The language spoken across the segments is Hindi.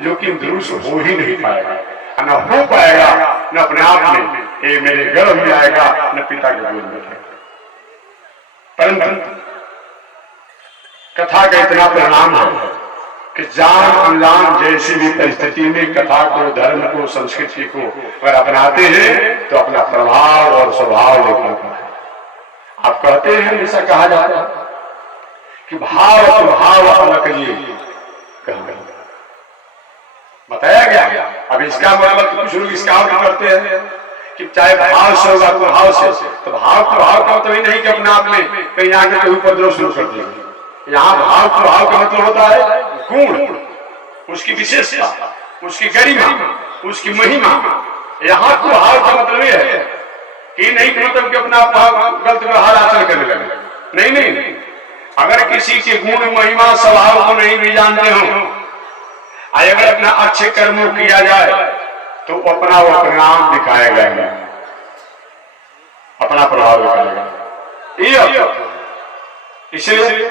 जो कि दुरुस्त हो ही नहीं पाएगा, न हो पाएगा, न अपने आप में ये मेरे गर्भ में आएगा, न पिता के गोद में आएगा। परंतु कथा का इतना परिणाम है कि जान अनजान जैसी भी परिस्थिति में कथा को, धर्म को, संस्कृति को अगर अपनाते हैं तो अपना प्रभाव और स्वभाव लेकर है। आप कहते हैं, ऐसा कहा जाता है कि भाव प्रभाव अपना करिए, बताया गया। अब इसका मतलब कुछ लोग इसका अर्थ करते हैं कि चाहे भाव से होगा तो भाव से, तो भाव प्रभाव का मतलब ही नहीं कि अपने आप में कहीं आगे कोई उपद्रव शुरू कर देंगे। यहाँ भाव प्रभाव का मतलब होता है गुण, उसकी विशेषता, उसकी गरिमा, उसकी महिमा। यहाँ तो भाव का मतलब यह है कि नहीं कि मतलब कि अपना गलत व्यवहार आचरण करने लगे, नहीं नहीं। अगर किसी के गुण, महिमा, स्वभाव को नहीं भी जानते हो, अगर अपना अच्छे कर्मों किया जाए तो अपना वो परिणाम दिखाएगा, अपना प्रभाव दिखाएगा। इसलिए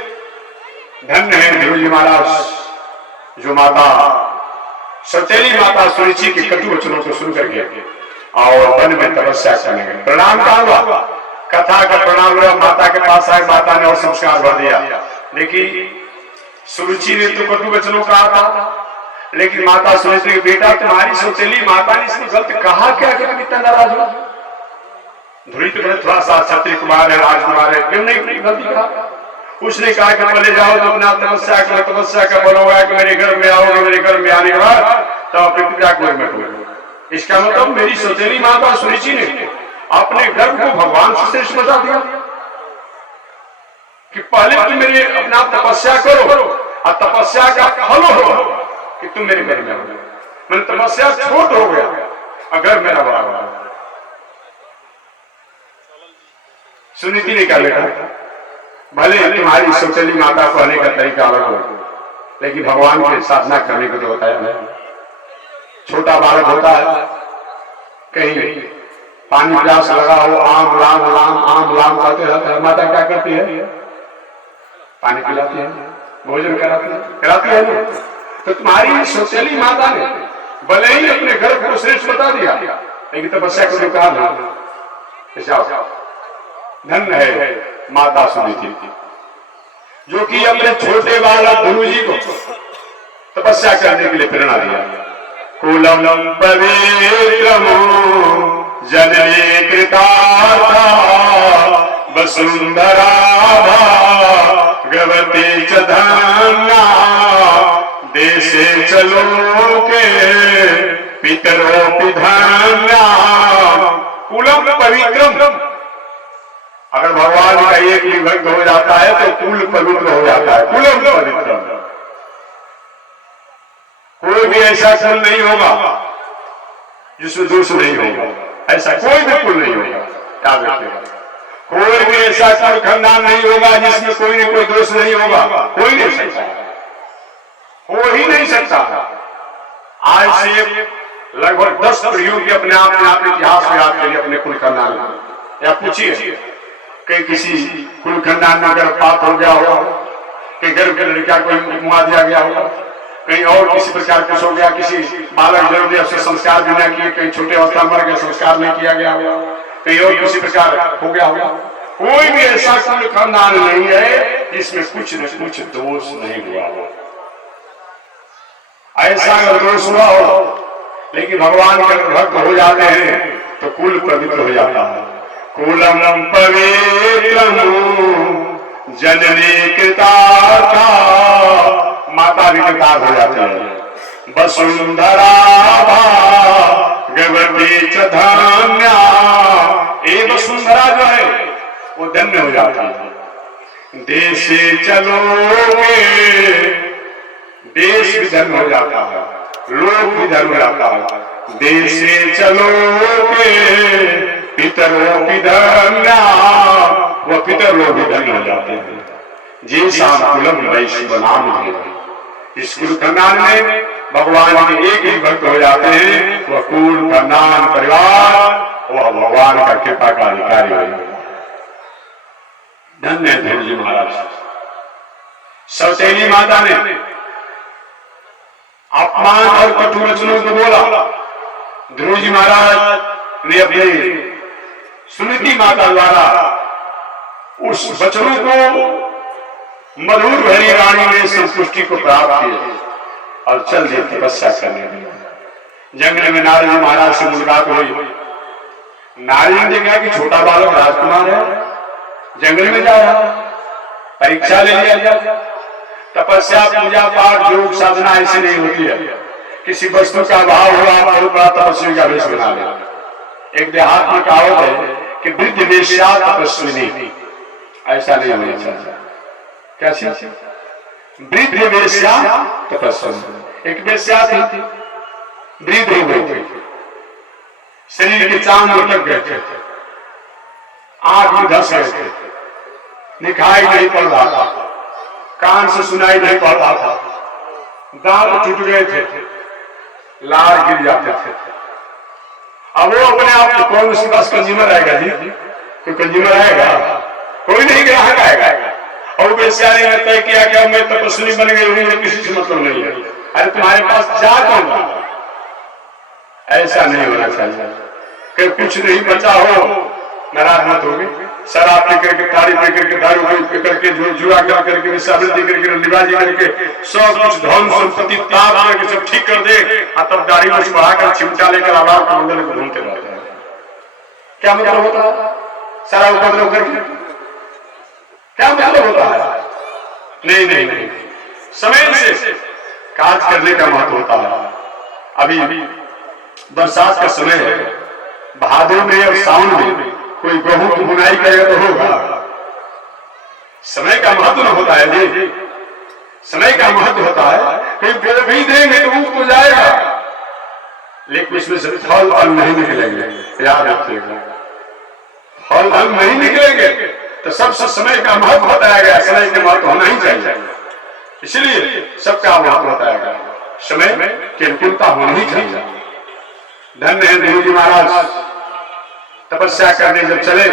धन्य है ध्रुव जी महाराज जो माता सौतेली माता सुरुचि के कटु वचनों को सुन करके और वन में तपस्या करने गए। प्रणाम कहा हुआ, कथा का प्रणाम हुआ, माता के पास आए, माता ने और संस्कार भर दिया। लेकिन सुरुचि ने तो कटु वचनों कहा था, लेकिन माता सोचती है बेटा तुम्हारी सौतेली माता ने इसमें गलत कहा क्या कि तुम इतना नाराज हो? धुरी तो थोड़ा सा क्षत्रिय कुमार है, राजकुमार है, क्यों नहीं गलती कहा? उसने कहा कि पहले जाओ तो अपना तपस्या करो, तपस्या का फल होगा कि मेरे घर में आओगे, मेरे घर में आने के बाद तो पिता को में ठोको। इसका मतलब मेरी सौतेली माता सुरुचि ने अपने गर्भ को भगवान से श्रेष्ठ बता दिया कि पहले तुम मेरे अपना तपस्या करो और तपस्या का फल हो कि तुम मेरे घर में आओगे। मैंने तपस्या छोट हो गया और घर मेरा बड़ा हो गया। सुनीति ने क्या बेटा, भले तुम्हारी सौतेली माता को आने का तरीका अलग हो, लेकिन भगवान की साधना करने को तो बताया नहीं। छोटा बालक होता है, कहीं पानी प्यास लगा हो, आम लाम लाम आम लाम कहते रहते हैं, माता क्या करती है? पानी पिलाती है, भोजन कराती है ना। तो तुम्हारी सौतेली माता ने भले ही अपने घर को श्रेष्ठ बता दिया, लेकिन तपस्या को तो कहा ना। धन्य है माता सुनीति जो कि अपने छोटे बालक गुरु जी को तपस्या करने के लिए प्रेरणा दिया। कुलम पवित्रम जननी कृतार्था वसुंधरा भगवती च धन्या देशे चलो के पितरोपि धन्या। कुलम पवित्रम, अगर भगवान का एक भी भक्त हो जाता है तो कुल पवित्र हो जाता है। कुलम पवित्र, कोई भी ऐसा कुल नहीं होगा जिसमें दोष नहीं होगा, ऐसा कोई भी कुल नहीं होगा। याद रखिएगा, कोई भी ऐसा कुल खानदान नहीं होगा जिसमें कोई न कोई दोष नहीं होगा। कोई नहीं सकता, हो ही नहीं सकता। आज से लगभग 10 पीढ़ियों के अपने आप में आप इतिहास में याद करिए अपने कुल खानदान को, या पूछिए कहीं किसी कुल खानदान में गर्भपात हो गया होगा, कहीं गर्भ के लड़का को मुआ दिया गया होगा, कहीं और किसी प्रकार कुछ हो गया, किसी बालक जन्म दिया उससे संस्कार भी न किए, कहीं छोटे अवस्था मर गया संस्कार नहीं किया गया होगा, कहीं और किसी प्रकार हो गया होगा। कोई भी ऐसा कुल खानदान नहीं है जिसमें कुछ न कुछ दोष नहीं हुआ हो। ऐसा अगर दोष हुआ हो, लेकिन भगवान के भक्त हो जाते हैं तो कुल पवित्र हो जाता है। कुलम पवित्रम जननी कृतार्था, माता भी कृतार्थ हो जाती है। वसुंधरा भगवती च धन्या, ये वसुंधरा जो है वो धन्य हो जाता है। देशे चलोगे, देश भी धन्य हो जाता है, लोग भी धन्य हो जाता है। देशे चलोगे पितरों की धन्या, वो पितर लोग भी धन्य हो जाते हैं। जैसा कुलम वैश्य नाम है, इस कुल खानदान में भगवान के एक ही भक्त हो जाते हैं, वह कुल खानदान परिवार वह भगवान का कृपा का अधिकारी हो जाता है। धन्य है ध्रुव जी महाराज। सौतेली माता ने अपमान और कटु वचनों को बोला। ध्रुव जी महाराज ने अपने सुनीति माता द्वारा उस वचनों को मधुर भरी रानी ने संतुष्टि को प्राप्त किया और चल दिए तपस्या करने लगे। जंगल में नारद जी महाराज से मुलाकात हुई। नारद ने कहा कि छोटा बालक राजकुमार है, जंगल में जा रहा है, परीक्षा ले लिया। तपस्या पूजा पाठ योग साधना ऐसी नहीं होती है। किसी वस्तु का अभाव हुआ बहुत बड़ा तपस्वी का वेश बना ले। एक देहात में कहावत है कि वृद्ध वेश्या तपस्विनी, ऐसा नहीं होना चाहिए। कैसी वृद्ध वेश्या तपस्विनी। एक वेश्या थी, वृद्ध हो गई थी, शरीर के चांद लटक गए थे, आंख में धस गए थे, दिखाई नहीं पड़ रहा था, कान से सुनाई नहीं पड़ रहा था, दांत टूट गए थे, लार गिर जाते थे। अब वो अपने आप को कौन उसके पास कंज्यूमर आएगा जी? कोई कंज्यूमर आएगा? कोई नहीं ग्राहक आएगा। और बेचारे ने तय किया कि मैं तपस्वी बन गई हूं, किसी से मतलब नहीं है। अरे तुम्हारे पास जा कौन रहा? ऐसा नहीं होना चाहिए कि कुछ नहीं बचा हो, नाराज मत होगी। शराब पी करके, ताड़ी पी करके, दारू पी करके, जुआ कर करके, विषावृत्ति करके, निबाजी करके, सब कुछ धन संपत्ति ताप करके सब ठीक कर दे, तब दाढ़ी मुझ बढ़ाकर चिमटा लेकर आवाज के मंदिर में घूमते रहते हैं। क्या मतलब होता है? सारा उपद्रव करके क्या मतलब होता है? नहीं नहीं नहीं, समय से काज करने का महत्व होता है। अभी बरसात का समय है, भादों में और सावन में कोई गेहूं की बुनाई करेगा तो होगा। समय का महत्व न होता है जी, समय का महत्व होता है। कोई बो भी देंगे तो उग तो जाएगा, लेकिन उसमें से फल फल नहीं निकलेंगे। याद रखिएगा, फल फल नहीं निकलेंगे तो सबसे समय का महत्व बताया गया। समय का महत्व होना ही चाहिए, इसलिए सबका महत्व बताया गया। समय की अनुकूलता होनी ही चाहिए। धन्य है ध्रुव जी महाराज तपस्या करने जब चले,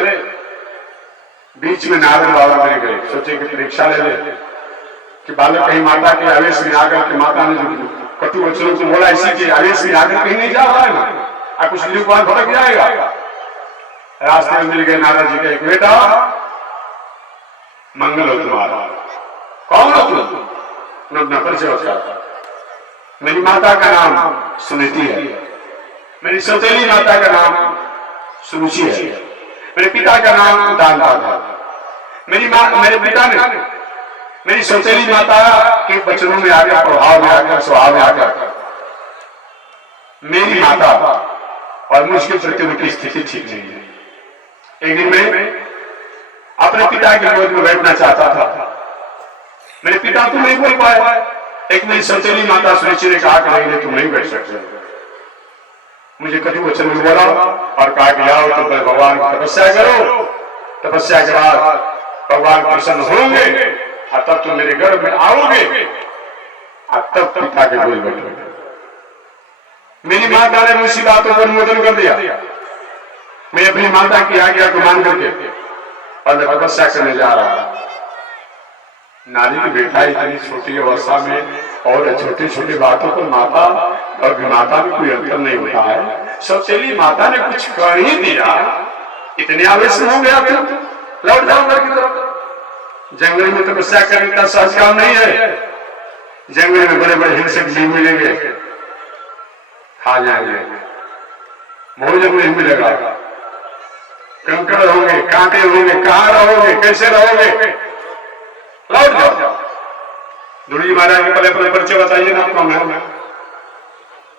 बीच में नारद बाबा मिल गए। सोचे कि परीक्षा ले ले कि बालक कहीं माता के आवेश में आकर के, माता ने जो कटु वचनों को बोला इसी के आवेश में आकर कहीं नहीं जा रहा है ना, कुछ दिन बाद भटक जाएगा। रास्ते में मिल गए नारद जी के, बेटा मंगल हो तुम्हारा। कौन हो तुम? अपना परिचय होता। मेरी माता का नाम सुनीति है, मेरी सौतेली माता का नाम सुरुचि है, मेरे पिता का नाम दानपाल है। मेरे पिता ने मेरी सौतेली माता के वचनों में आकर, प्रभाव में आकर, स्वभाव में आकर मेरी माता और मुझके प्रति उनकी स्थिति ठीक नहीं है। एक दिन मैं अपने पिता की गोद में बैठना चाहता था, मेरे पिता तो नहीं बोल पाए। एक मेरी सौतेली माता सुरुचि ने कहा कि नहीं तुम नहीं बैठ सकते। मुझे कटु वचन में बोला और कहा कि जाओ तुम भगवान की तपस्या करो, तपस्या के बाद भगवान प्रसन्न होंगे और तब तुम मेरे गर्भ में आओगे और तब पिता के गोद बैठोगे। मेरी माता ने उसी बातों को अनुमोदन कर दिया। मैं अपनी माता की आज्ञा को मान करके और मैं तपस्या करने जा रहा था। नारी की बेटा इतनी छोटी अवस्था में और छोटी छोटी बातों पर माता और माता में कोई अंतर नहीं होता है। सौतेली माता ने कुछ कर ही दिया, इतने आवेश हो गया फिर लौट जाओ घर की तरफ। जंगल में तपस्या करने का सहज काम नहीं है। जंगल में बड़े बड़े हिंसक जीव मिलेंगे, खा जाएंगे, भोजन नहीं मिलेगा, कंकड़ होंगे, कांटे होंगे, कहाँ रहोगे, कैसे रहोगे? लौट जाओ। ध्रुव जी महाराज के पहले अपने परिचय बताइए ना, कौन है?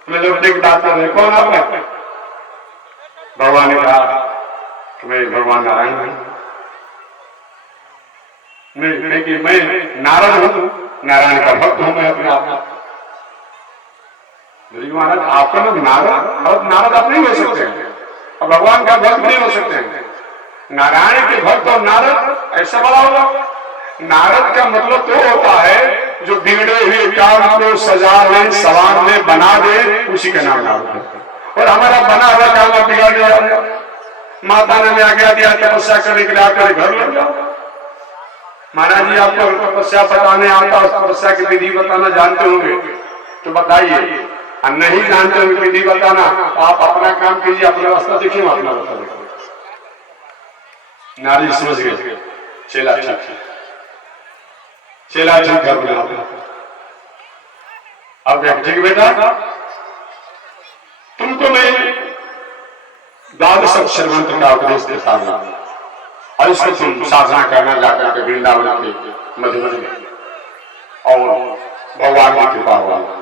मैं लौटने की बात कर रहे, कौन आप है? भगवान ने कहा कि मैं भगवान नारायण हूं। मैं नारायण हूं, नारायण का भक्त हूं मैं अपने आप। ध्रुव जी महाराज आपका नाम नारद, नारद आप नहीं हो सकते हैं और भगवान का भक्त नहीं हो सकते हैं। नारायण के भक्त और नारद ऐसा बड़ा होगा। नारद का मतलब तो होता है जो बिगड़े हुए काम को सजा ले, सवार ले, बना दे, उसी का नाम नारद है। और हमारा बना हुआ काम आप बिगाड़ दिया। माता ने आज्ञा दिया तपस्या करने के लिए आकर घर लग जाओ। महाराज जी आपको तपस्या बताने आता, तपस्या की विधि बताना जानते होंगे। तो बताइए, नहीं जानते हो विधि बताना, आप अपना काम कीजिए, अपना रास्ता देखिए, अपना रास्ता देखिए। नारी समझ गए, चेला ठीक है, चेला ठीक है अपने। अब ठीक बेटा, तुमको मैं द्वादश अक्षर मंत्र का उपदेश देता हूं और इसको तुम साधना करना जाकर के वृंदावन के मधुबन में, और भगवान की कृपा होगी।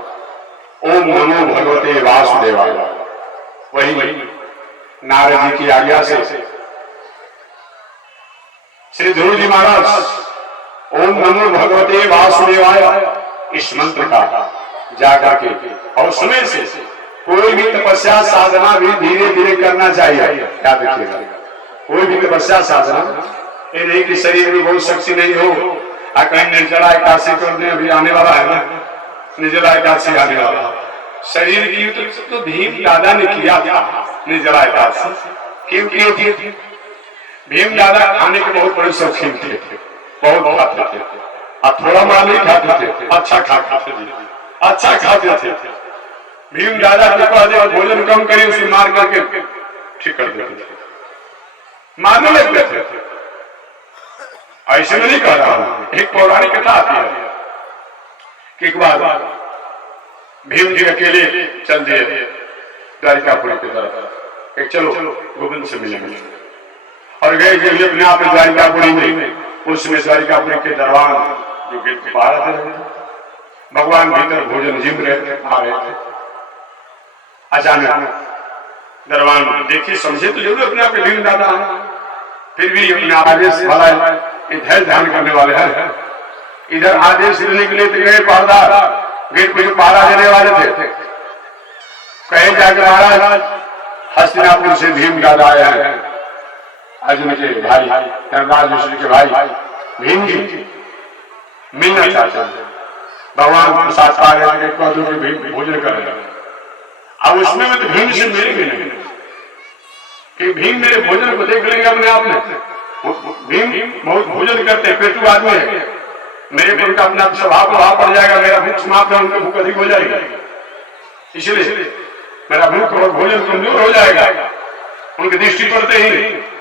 ओम नमो भगवते वासुदेवाय। वही नारद जी की आज्ञा से श्री ध्रुव जी महाराज ओम नमो भगवते वासुदेवाय इस मंत्र का जाकर के और समय से कोई भी तपस्या साधना भी धीरे धीरे करना चाहिए। याद रखिएगा, कोई भी तपस्या साधना ये नहीं कि शरीर में बहुत शक्ति नहीं हो, कहीं निर्जला एकादशी कर दे, अभी आने वाला है ना निर्जला एकादशी आने वाला। शरीर की तो भीम दादा ने किया था निर्जला एकादशी, क्योंकि भीम दादा खाने के बहुत बड़े शौकीन थे, बहुत खाते थे, अब थोड़ा मार नहीं खाते थे, अच्छा खाते थे, अच्छा खाते थे। भीम दादा के पास भोजन कम करिए, उसे मार करके ठीक कर देते थे, मारने लगते थे। ऐसे में नहीं कह रहा हूं, एक पौराणिक कथा आती है कि एक बार भीम जी अकेले चल दिए द्वारिकापुरी की तरफ, एक चलो गोविंद से मिलेंगे, और गए जो अपने आप द्वारिकापुरी में। उसमें द्वारिकापुरी के दरबार जो गेट के पार थे, भगवान भीतर भोजन जिम रहे आ रहे थे। अचानक दरबार में देखिए, समझे तो जरूर अपने आप भीम दादा है, फिर भी अपने आदेश वाला धैर्य ध्यान करने वाले हैं। इधर आदेश देने के लिए तो गए पारदार, गेट पे जो पहरा देने वाले थे, कहे जाकर महाराज हस्तिनापुर से भीम दादा आए हैं, अर्जुन के भाई धर्मराज ऋषि के भाई भीम जी मिलना चाहते हैं। भगवान प्रसाद पा रहे भीम भोजन कर रहे हैं। अब उसमें मैं तो भीम से मिलेंगे नहीं कि भीम मेरे भोजन को देख लेंगे अपने आप में। भीम बहुत भोजन करते हैं, पेटू आदमी है, मेरे को उनका अपना स्वभाव प्रभाव पड़ जाएगा, मेरा भूख समाप्त है, उनका भूख अधिक हो जाएगा, इसलिए मेरा भूख और भोजन कमजोर हो जाएगा, उनकी दृष्टि पड़ते ही,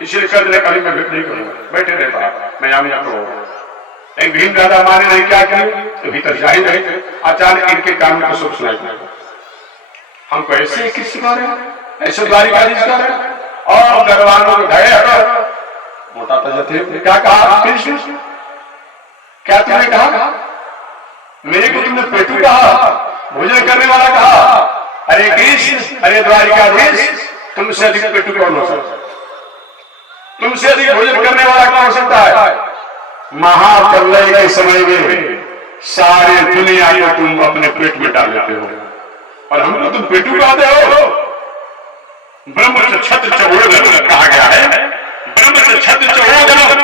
इसलिए कर दे कभी मैं नहीं करूंगा, बैठे रहता मैं यहाँ जाकर। एक भीम दादा माने नहीं, क्या करें, तो भीतर जाहिर रहे। अचानक इनके कान में सब सुनाई, हमको ऐसे किसी बारे ऐसे द्वारिकाधीश कर और दरबारों को धैर्य मोटा तजते। क्या कहा कृष्ण, क्या तुमने कहा, मेरे को तुमने पेटू कहा, भोजन करने वाला कहा। अरे कृष्ण, अरे द्वारिकाधीश, तुमसे अधिक पेटू कौन हो सकता, तुमसे अधिक भोजन करने वाला कौन हो सकता है। महाप्रलय के समय में सारे दुनिया को तुम अपने पेट में डाल लेते हो, और हमको तुम पेटू कहते हो। ब्रह्म छत्र चौदह कहा गया है, ब्रह्म छत्र चौदह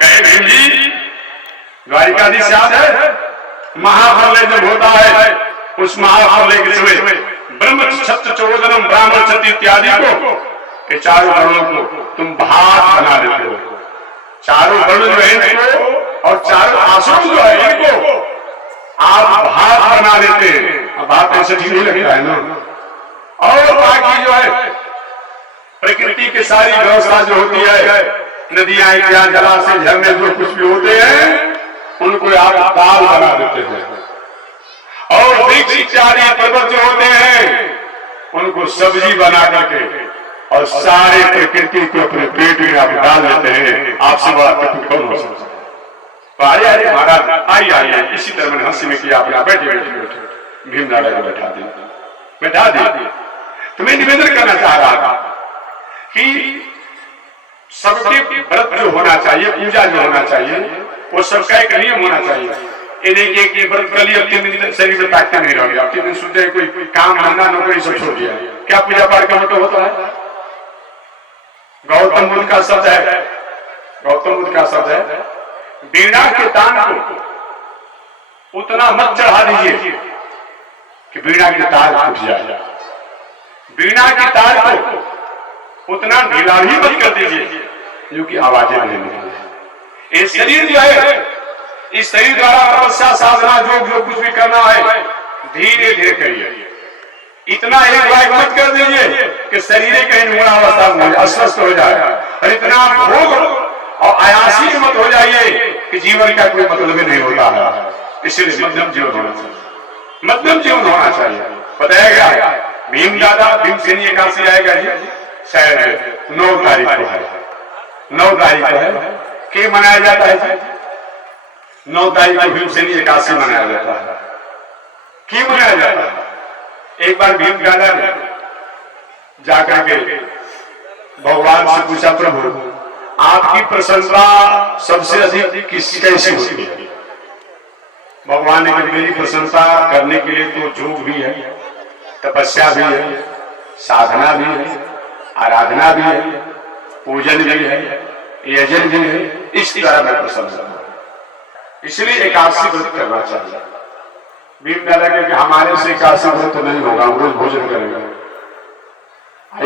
कहे भीम जी। द्वारिकाधीश याद है, महाप्रलय जब होता है, उस महाप्रलय के समय ब्रह्म छत्र चौदह ब्राह्मण छत्र इत्यादि को, ये चारों वर्णों को तुम भात बना देते हो। चारों वर्ण जो है इनको और चारों आश्रम जो है इनको आप भात बना देते हैं। अब बात ऐसे ठीक नहीं लगता है ना। और बाकी जो है प्रकृति की सारी व्यवस्था जो होती है, नदियां इत्यादि जलाशय झरने जो कुछ भी होते हैं, उनको आप दाल बना देते हैं। और वृक्ष इत्यादि पर्वत जो होते हैं, उनको सब्जी बना करके और सारे प्रकृति को अपने पेट में आप डाल देते हैं। आपसे बड़ा कौन हो सकता है। अरे अरे महाराज आइए आइए, इसी तरह मैंने हंसी में किया, अपना बैठे बैठे बैठे भीम दादा को बैठा दिया। तो मैं निवेदन करना चाह रहा था कि सबके व्रत जो होना चाहिए, पूजा जो होना चाहिए, वो सबका एक नियम होना चाहिए। इन्हें कि व्रत कर लिया, 3 दिन शरीर में ताकत नहीं रह गया, 3 दिन सोचे कोई काम धंधा नौकरी सब छोड़ दिया। क्या पूजा पाठ का मतलब होता है। गौतम बुद्ध का शब्द है, गौतम बुद्ध का शब्द है, वीणा के तान को उतना मत चढ़ा दीजिए कि वीणा की तार टूट जाए। वीणा की तार को उतना ढीला ही मत कर दीजिए जो कि आवाजें नहीं निकले। ये शरीर जो है, इस शरीर द्वारा तपस्या साधना जो कुछ भी करना है, धीरे धीरे करिए। इतना एक बार मत कर दीजिए कि शरीर कहीं मूढ़ावस्था में अस्वस्थ हो जाए, और इतना भोग और आयासी मत हो जाइए कि जीवन का कोई मतलब ही नहीं होता है। इसलिए मध्यम जीवन होना चाहिए, मध्यम जीवन होना चाहिए। बताया गया भीम दादा भीमसेनी एकादशी आएगा जी, शायद 9 तारीख को है, 9 तारीख को है। क्या मनाया जाता है? 9 तारीख को भीमसेनी एकादशी मनाया जाता है। क्यों मनाया जाता है? एक बार भीम दादा ने जाकर के भगवान से पूछा, प्रभु आपकी प्रशंसा सबसे अधिक कैसी होती है? भगवान ने कहा मेरी प्रशंसा करने के लिए तो योग भी है, तपस्या भी है, साधना भी है, आराधना भी है, पूजन भी है, यजन भी है। इस तरह मैं प्रशंसा हूं, इसलिए एकादशी व्रत करना चाहिए। भीम दादा के हमारे से एकादशी व्रत नहीं होगा, हम रोज भोजन करेंगे।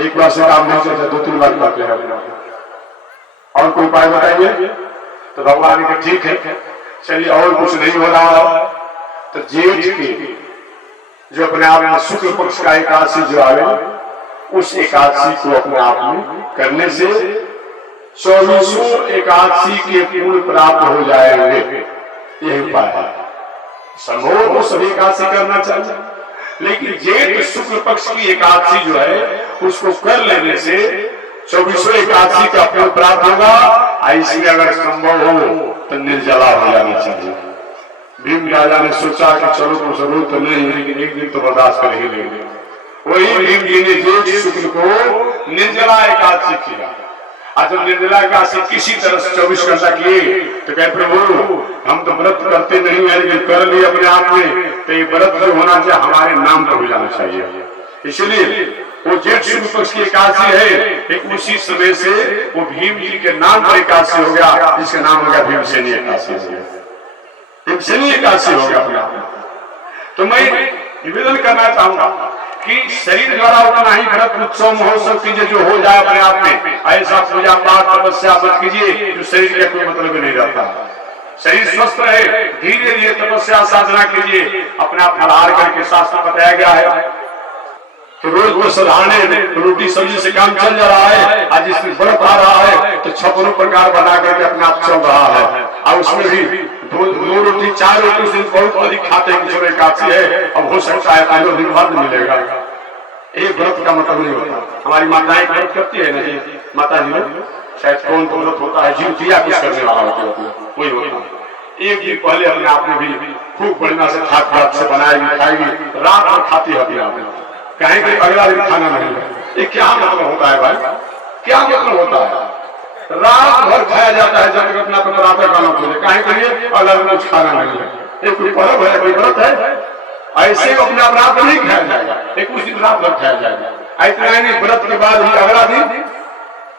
एक बार से काम नहीं करते, 2-3 बार करते हैं अपना। और कोई उपाय बताइए? तो भगवान के ठीक है, चलिए और कुछ नहीं हो रहा है तो जेठ के जो अपने आप में शुक्ल पक्ष का एकादशी जो आवे, उस एकादशी को अपने आप में करने से 24 एकादशी के पुण्य प्राप्त हो जाएंगे। यही उपाय है। संभव तो सभी एकादशी करना चाहिए, लेकिन जेठ शुक्ल पक्ष की एकादशी जो है उसको कर लेने से 24 एकादशी का पुण्य प्राप्त होगा। ऐसी अगर संभव हो तो निर्जला हो जाना चाहिए। भीम राजा ने सोचा कि चलो तो जरूरत तो नहीं, लेकिन एक दिन तो बर्दाश्त कर ही लेंगे। वही भीम जी ने जेठ शुक्ल को निर्जला एकादशी किया। आज जब निर्जला एकादशी किसी तरह से 24 घंटा किए तो कहे प्रभु हम तो व्रत करते नहीं है, लेकिन कर लिए अपने आप में, तो ये व्रत जो होना चाहिए हमारे नाम पर हो जाना चाहिए। इसलिए वो जेठ शुक्ल पक्ष की एकादशी है, एक उसी समय से वो भीम जी के नाम पर एकादशी हो गया, जिसका नाम हो गया भीमसेनी एकादशी। भीमसेनी एकादशी हो गया अपने आप। तो मैं निवेदन करना चाहूंगा कि शरीर द्वारा उतना ही व्रत उत्सव महोत्सव कीजिए जो हो जाए अपने आप में। ऐसा पूजा पाठ तपस्या मत कीजिए जो शरीर का कोई मतलब नहीं रहता। शरीर स्वस्थ रहे, धीरे धीरे तपस्या साधना कीजिए, अपने आप फलहार करके शास्त्र बताया गया है तो रोज को साधारण रोटी सब्जी से काम चल जा रहा है। आज इसमें व्रत आ रहा है तो 56 प्रकार बना करके अपने आप चल रहा है, और उसमें भी 2 रोटी 4 रोटी से बहुत अधिक खाते हैं। जो एकादशी है अब हो सकता है 5 दिन बाद मिलेगा। ये व्रत का मतलब नहीं होता। हमारी माताएं व्रत करती है ना जी, माता जी शायद कौन तो व्रत होता है, जीव क्रिया कुछ करने वाला होता है, वही होता है। एक दिन पहले अपने आप में भी खूब बढ़िया से खाद से बनाएगी, खाएगी, रात में खाती है अपने आप में, कहें कि अगला दिन खाना नहीं है। ये क्या मतलब होता है भाई? क्या मतलब होता है? रात भर खाया जाता है, जब अपना तो रात का खाना खोले, कहें के लिए अगला दिन कुछ खाना नहीं है। ये कोई पर्व है, कोई व्रत है? ऐसे अपने आप रात नहीं खाया जाएगा, एक उस दिन रात भर खाया जाएगा। इतना नहीं, व्रत के बाद ही अगला दिन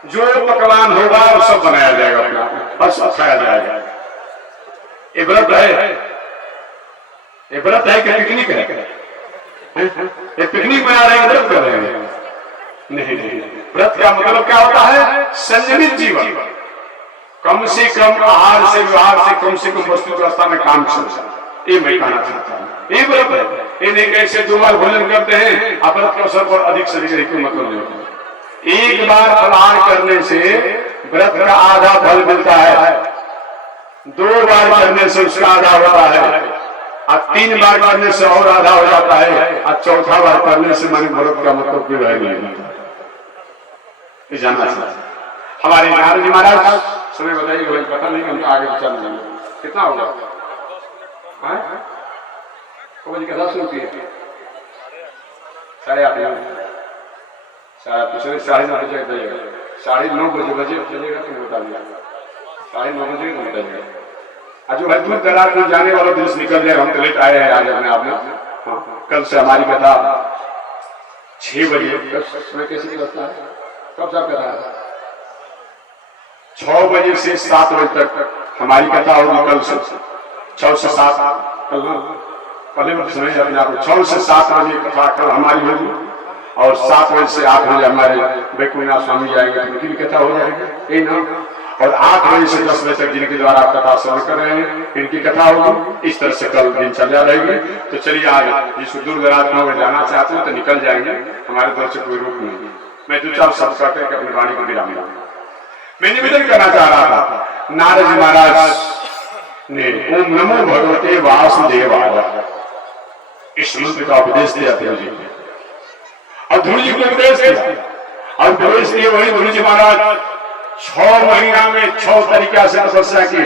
जो पकवान होगा वो सब बनाया जाएगा अपने आप और सब खाया जाएगा। ये व्रत है? ये व्रत है कि पिकनिक है? ये पिकनिक मना रहे हैं, व्रत कर रहे हैं? नहीं नहीं, व्रत का मतलब क्या होता है? संयमित जीवन, कम से कम आहार से व्यवहार से कम वस्तु व्यवस्था में काम चल सकता। ये मैं कहना चाहता हूँ, ये व्रत है। ये नहीं कैसे 2 बार भोजन करते हैं, अब व्रत के अवसर पर अधिक से अधिक मतलब नहीं होता। एक बार फलाहार करने से व्रत का आधा फल मिलता है, 2 बार करने से उसका आधा होता है, और 3 बार करने से और आधा हो जाता है, और 4था बार करने से माने व्रत का मतलब भी रह नहीं जानना चाहिए। हमारे नारद जी महाराज समय बताइए, भाई पता नहीं हम आगे चल जाएंगे। कितना होगा? कथा सुनती है 8:30 साढ़े 9 बजे बजेगा, 9:30 बजेगा तो बता दिया, 9:30 बजे तो बता दिया। आज भाई दूर दराज में जाने वाला देश निकल जाए, हम तो लेट आए हैं आज अपने आप में। हाँ, कल से हमारी कथा 6 बजे, समय कैसे निकलता है? कब से कथा है? 6 बजे से 7 बजे तक हमारी कथा होगी। कल से 6 से 7 कल पहले समय अपने आप 6 से 7 बजे कथा कल हमारी होगी, और 7 बजे से 8 बजे हमारे बैकुंठनाथ स्वामी जाएंगे, उनकी भी कथा हो जाएगी। यही ना, और 8 बजे से 10 बजे तक जिनके द्वारा आप कथा श्रवण कर रहे हैं इनकी कथा होगी। इस तरह से कल दिनचर्या रहेगी। तो चलिए आज जिसको दूर दराज में जाना चाहते हैं तो निकल जाएंगे, हमारे तरफ से कोई रोक नहीं। मैं 2-4 शब्द करके अपनी वाणी को विराम दूंगा। मैं निवेदन करना चाह रहा था, नारद जी महाराज ने ओम नमो भगवते वासुदेवाय इस मंत्र का उपदेश दिया ध्रुव जी को, और ध्रुव जी को उपदेश दिया और उपदेश दिए वही ध्रुव जी महाराज 6 महीना में 6 तरीका से तपस्या की।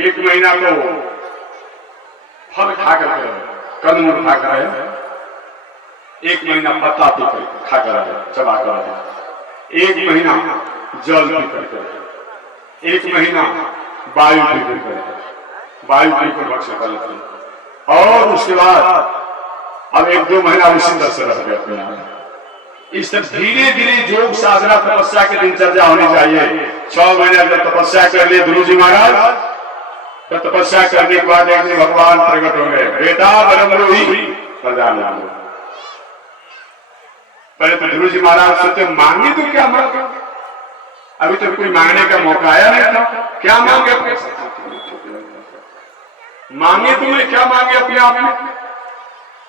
1 महीना को फल खाकर कंदमूल खाकर है, 1 महीना पत्ता पीकर खाकर है, चबा कर है, 1 महीना जल पीकर, 1 महीना वायु पीकर, वायु पीकर भक्ष्य कर लेते हैं, और उसके बाद अब 1-2 महीना उसी तरह से रह गए अपने। इस तरह धीरे धीरे योग साधना तपस्या की दिनचर्या होनी चाहिए। 6 महीने जब तपस्या कर लिए ध्रुव जी महाराज, तो तपस्या करने के बाद एक दिन भगवान प्रकट हो गए, बेटा ब्रह्मरोही प्रदान। पहले तो ध्रुव जी महाराज सोचते मांगे तो क्या मांगे, अभी तो कोई मांगने का मौका आया नहीं था, क्या मांगे मांगे तुम्हें क्या मांगे अपने आप में,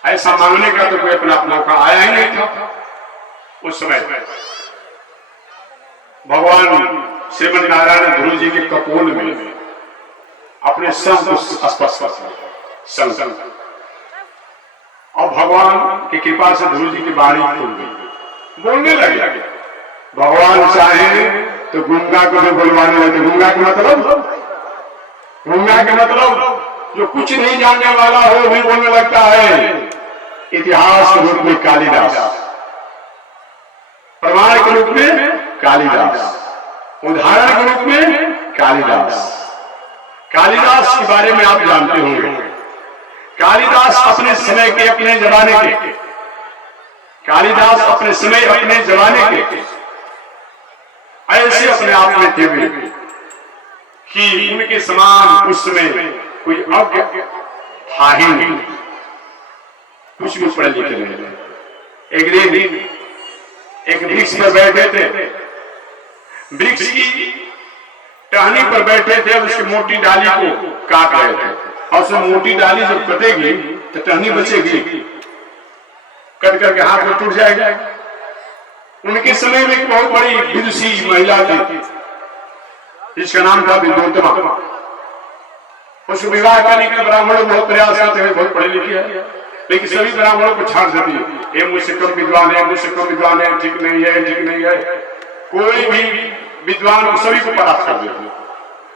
ऐसा मांगने का तो कोई अपना मौका आया ही नहीं था। उस समय भगवान श्रीमद नारायण ध्रुव जी के कपोल में अपने संग को स्पर्श कर और भगवान की कृपा से ध्रुव जी की वाणी खुल गई, बोलने लगे। भगवान चाहे तो गूंगा को भी बुलवाने लगे। गूंगा के मतलब जो कुछ नहीं जानने वाला हो भी बोलने लगता है। इतिहास के रूप में कालिदास, प्रमाण के रूप में कालिदास, उदाहरण के रूप में कालिदास। कालिदास के बारे में आप जानते होंगे, कालिदास अपने समय के, अपने जमाने के, कालिदास अपने समय अपने जमाने के ऐसे अपने आप में थे कि उनके समान उस समय कोई अज्ञ था ही नहीं, कुछ भी पढ़े लिखे नहीं। एक दिन एक वृक्ष पर बैठे थे, वृक्ष की टहनी पर बैठे थे, उसकी मोटी डाली को काट रहे थे, और उसमें मोटी डाली जब कटेगी तो टहनी बचेगी, कट करके हाथ में टूट जाएगा। उनके समय में एक बहुत बड़ी विदुषी महिला थी जिसका नाम था विद्योत्तमा। उसको विवाह करने के ब्राह्मणों बहुत प्रयास करते हैं, बहुत पढ़े लिखे हैं, लेकिन सभी ब्राह्मणों को छाड़ देती है, ये मुझसे कम विद्वान है, मुझसे कम विद्वान है, ठीक नहीं है, ठीक नहीं है। कोई भी विद्वान सभी को परास्त कर देती है।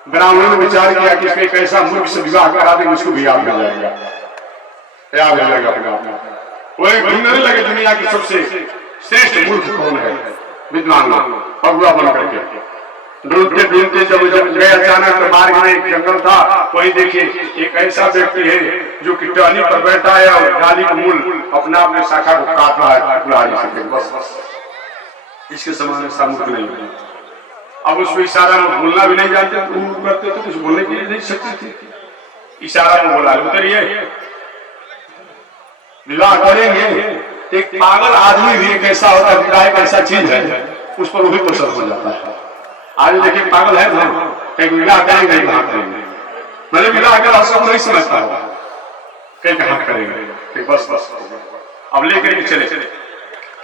ब्राह्मणों ने विचार किया कि इसमें एक ऐसा मूर्ख से विवाह करा देंगे उसको भी याद हो जाएगा, याद हो जाएगा अपने आप। वो ढूंढने लगे दुनिया की सबसे श्रेष्ठ मूर्ख कौन है, विद्वान अगुआ बन करके। ढूंढते ढूंढते जब गए अचानक मार्ग में एक जंगल था, वही देखिए एक ऐसा व्यक्ति है जो कि टहनी पर बैठा है और डाली का मूल अपना अपने शाखा को काट रहा है कुल्हाड़ी से। बस इसके समान सामूहिक नहीं है। अब उसको इशारा में बोलना भी नहीं जानते, करते तो कुछ बोलने के लिए नहीं सकते थे, इशारा में बोला उतरिए विवाह करेंगे। एक पागल आदमी भी कैसा होता है, विवाह एक ऐसा चीज है उस पर वही प्रसन्न हो जाता है। आज देखिए पागल है ना, कहीं विवाह करेंगे कहाँ करेंगे, मैंने विवाह का रास्ता नहीं समझता होगा, कहीं कहाँ करेंगे, बस बस अब लेकर के चले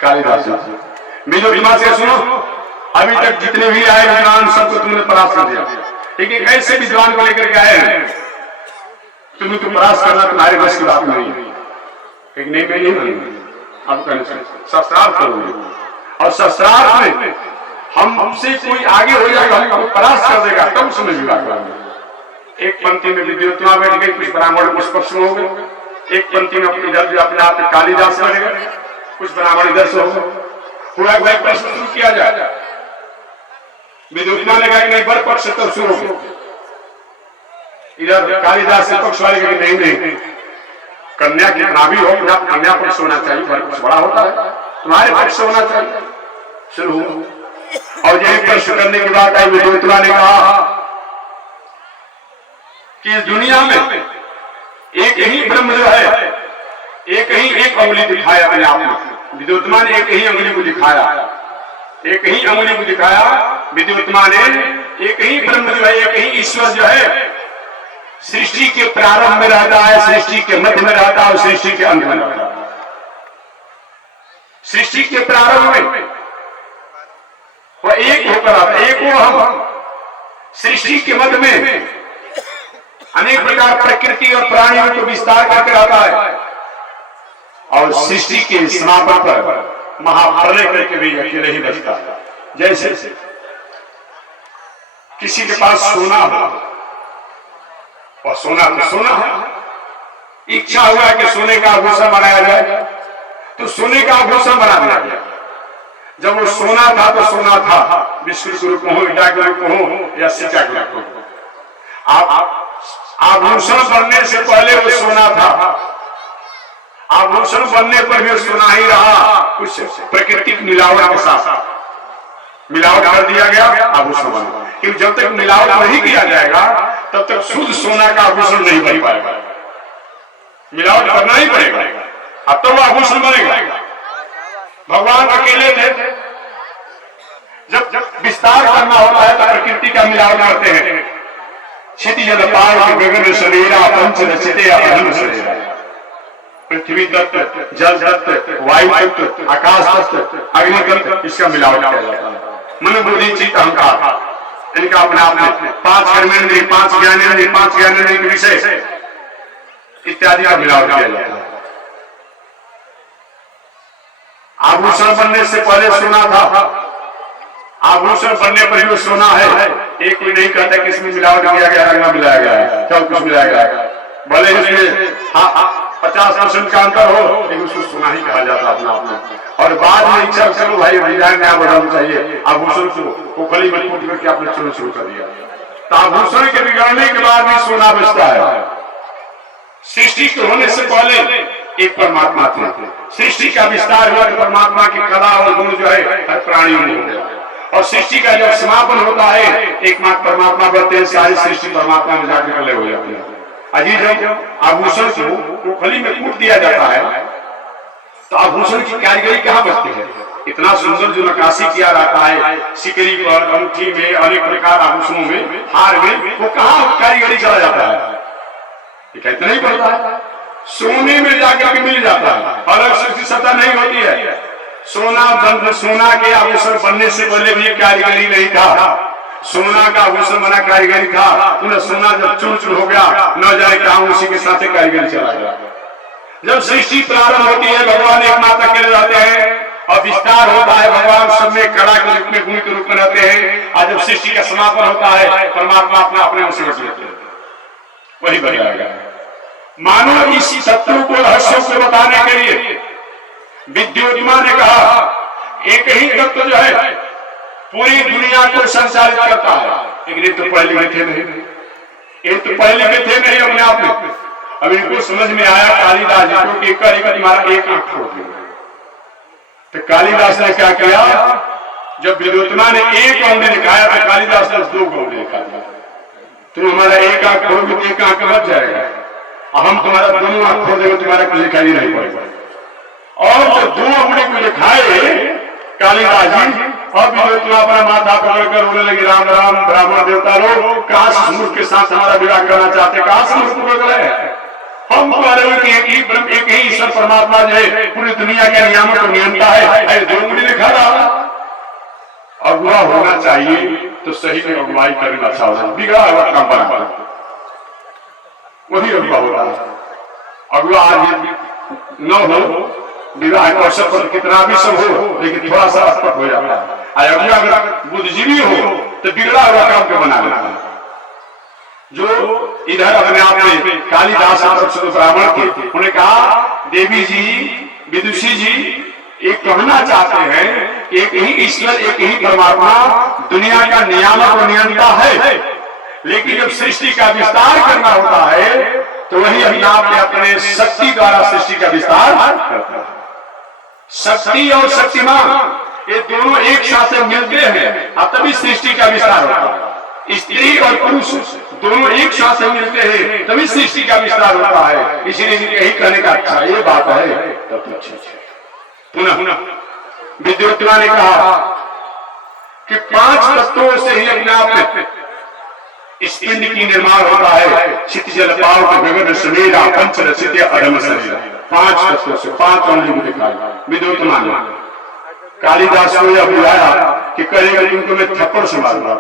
कालिदास जी। मेरे दिमाग से सुनो, अभी तक जितने भी आए विद्वान सबको तुमने परास्त कर दिया, लेकिन ऐसे विद्वान को लेकर के आए हैं तुम्हें तो परास्त करना तुम्हारे बस की बात नहीं है। नहीं मैं नहीं मानूंगी, आप कहने से शस्त्रार्थ करोगे, और शस्त्रार्थ में हमसे कोई आगे हो जाएगा, हमको परास्त कर देगा, तब उसमें विवाह करेंगे। एक पंक्ति में विद्योत्तमा बैठ गई, कुछ ब्राह्मण उस पक्ष में हो गए, एक पंक्ति में अपने अपने आप कालिदास बैठ गए, कुछ ब्राह्मण इधर से हो गए। पूरा भाई प्रश्न शुरू किया जाए, विद्योत्तमा ने कहा नहीं बर पक्ष तब शुरू हो, इधर कालिदास से पक्ष वाले कहे नहीं कन्या कितना भी हो, कन्या पक्ष होना चाहिए, बर पक्ष बड़ा होता है, तुम्हारे पक्ष होना चाहिए। शुरू हो, और यही प्रश्न करने के बाद आई विद्योत्तमा ने कहा कि इस दुनिया में एक ही ब्रह्म जो है, एक ही एक अंगुली दिखाया अपने आप में। विद्योत्तमा ने एक ही अंगुली को दिखाया, एक ही अंगुली को दिखाया। विद्योत्तमा ने एक ही ब्रह्म जो है, एक ही ईश्वर जो है सृष्टि के प्रारंभ में रहता है, सृष्टि के मध्य में रहता है और सृष्टि के अंत में रहता है। सृष्टि के प्रारंभ में वह एक होकर आता है, एक वो हम। सृष्टि के मध्य में अनेक प्रकार प्रकृति और प्राणियों को विस्तार करके आता है और सृष्टि के समापन पर महाप्रलय करके भी अकेले ही बचता है। जैसे किसी के पास सोना हो और सोना तो सोना है, इच्छा हुआ कि सोने का आभूषण बनाया जाए तो सोने का आभूषण बना दिया गया। जब वो सोना था तो सोना था, विश्व के रूप में हो, ईटा के रूप में हो या सिक्का के रूप में हो। आप आभूषण बनने से पहले वो सोना था, आभूषण बनने पर भी सोना ही रहा, कुछ प्राकृतिक मिलावट के साथ मिलावट कर दिया गया, आभूषण बना। क्योंकि जब तक मिलावट नहीं किया जाएगा तब तक शुद्ध सोना का आभूषण नहीं बन पाएगा, मिलावट करना ही पड़ेगा, अब तो वो आभूषण बनेगा। भगवान अकेले थे, जब विस्तार करना होता है तो प्रकृति का मिलावट करते हैं। क्षिति जल पार गगन शरीरा पंच रचिते अहम शरीरा, पृथ्वी तत्व, जल तत्व, वायु तत्व, आकाश तत्व, अग्नि तत्व, इसका मिलावट किया जाता है। मन बुद्धि चित्त अहंकार, इनका अपने आप में 5 कर्मेंद्रिय, 5 ज्ञानेंद्रिय, 5 ज्ञानेंद्रिय के विषय इत्यादि का मिलावट किया जाता है। आभूषण बनने से पहले सोना था, आभूषण बनने पर भी सोना है। एक कोई नहीं कहता कि इसमें मिलावट किया गया, रंगा मिलाया गया है, सब कुछ मिलाया गया है। भले इसमें 50% का अंतर हो लेकिन उसको सोना ही कहा जाता है अपना अपना। और बाद में इच्छा करो भाई डिजाइन नया बढ़ाना चाहिए, आभूषण को खोखली में फूट करके आपने चुन शुरू कर दिया, तो आभूषण के बिगड़ने के बाद भी सोना बचता है। सृष्टि के होने से पहले एक परमात्मा थे, सृष्टि का विस्तार हुआ, परमात्मा की कला और गुण जो है हर प्राणी में हो गया, और सृष्टि का जब समापन होता है एकमात्र परमात्मा बनते हैं, सारी सृष्टि परमात्मा में जाकर कले हो जाती है। अजी जब आभूषण को खली में कूट दिया जाता है तो आभूषण की कारीगरी कहाँ बचती है? इतना सुंदर जो नक्काशी किया रहता है सिकरी पर, अंगूठी में, अनेक प्रकार आभूषणों में, हार में, वो कहाँ कारीगरी चला जाता है? इतना ही पड़ता है, सोने में जाकर के मिल जाता है, अलग से सत्ता नहीं होती है। सोना के आभूषण बनने से पहले भी कारीगरी नहीं था, सोना का आभूषण बना कारीगरी था, उन्हें सोना जब चूर चूर हो गया न जाए कहां, उसी के साथ कारीगरी चला गया। जब सृष्टि प्रारंभ होती है भगवान एक माता के लिए रहते हैं और विस्तार होता है, भगवान सब में कला के रूप में, गुण के रूप में रहते हैं, और जब सृष्टि का समापन होता है परमात्मा अपना अपने अंश रख लेते हैं, वही बताया। मानो इस तत्व को, रहस्यों को बताने के लिए विद्योत्मा ने कहा एक ही तत्व जो है पूरी दुनिया को संचालित करता है। लेकिन ये तो पहले लिखे थे नहीं, ये तो पहले लिखे थे नहीं अपने आप में। अब इनको समझ में आया कालिदास जी को कि तुम्हारा एक आंख खोल दिया, तो कालिदास ने क्या किया, जब विद्योत्मा ने एक अंग दिखाया तो कालिदास ने 2 अंग दिखा दिया। तुम हमारा एक आंख खोलोगे तो एक आंख बच जाएगा, और हम तुम्हारा दोनों आंख खोल देंगे, तुम्हारा कुछ दिखाई नहीं पड़ेगा। और जब 2 अंगुली को दिखाए कालिदास जी, और विद्योत्मा अपना माथा पकड़कर बोलने लगी, राम राम ब्राह्मण देवता लोग, काश मूर्ख के साथ हमारा विवाह करना चाहते, काश मूर्ख पकड़ रहे हैं। हम तुम्हारे एक ही ब्रह्म, एक ही ईश्वर परमात्मा जो है पूरी दुनिया के नियामक और नियंता है, 2 अंगुली दिखा रहा। अगुआ होना चाहिए तो सही में अगुवाई करना अच्छा होता है, बिगड़ा हुआ काम बना वही अगुआ होता है। अगुआ आज न हो, विवाह के अवसर पर कितना भी सब हो, लेकिन थोड़ा सा अस्पष्ट हो जाता है। अगुआ अगर बुद्धिजीवी हो तो बिगड़ा हुआ काम को बना लेता है। जो इधर अपने आप में कालिदास ब्राह्मण थे, उन्होंने कहा देवी जी, विदुषी जी एक कहना चाहते हैं कि एक ही ईश्वर, एक ही परमात्मा दुनिया का नियामक और नियंता है, लेकिन जब सृष्टि का विस्तार करना होता है तो वही अपने शक्ति द्वारा सृष्टि का विस्तार करता है। शक्ति और शक्तिमान ये दोनों एक साथ मिलते हैं और तभी सृष्टि का विस्तार होता है। स्त्री और पुरुष दोनों एक साथ मिलते हैं तभी सृष्टि का विस्तार होता है। इसलिए यही कहने का अच्छा ये बात है तब तो अच्छा। पुनः विद्योत्मा ने कहा कि 5 तत्वों से ही अपने आप में इस पिंड की निर्माण होता है। चित जल पाव के गगन समेरा पंच रचित अधम शरीर। 5 तत्वों से 5 अंगों को दिखाया विद्युत मान। कालिदास को यह बुलाया कि करेगा तुमको मैं थप्पड़ से मारूंगा।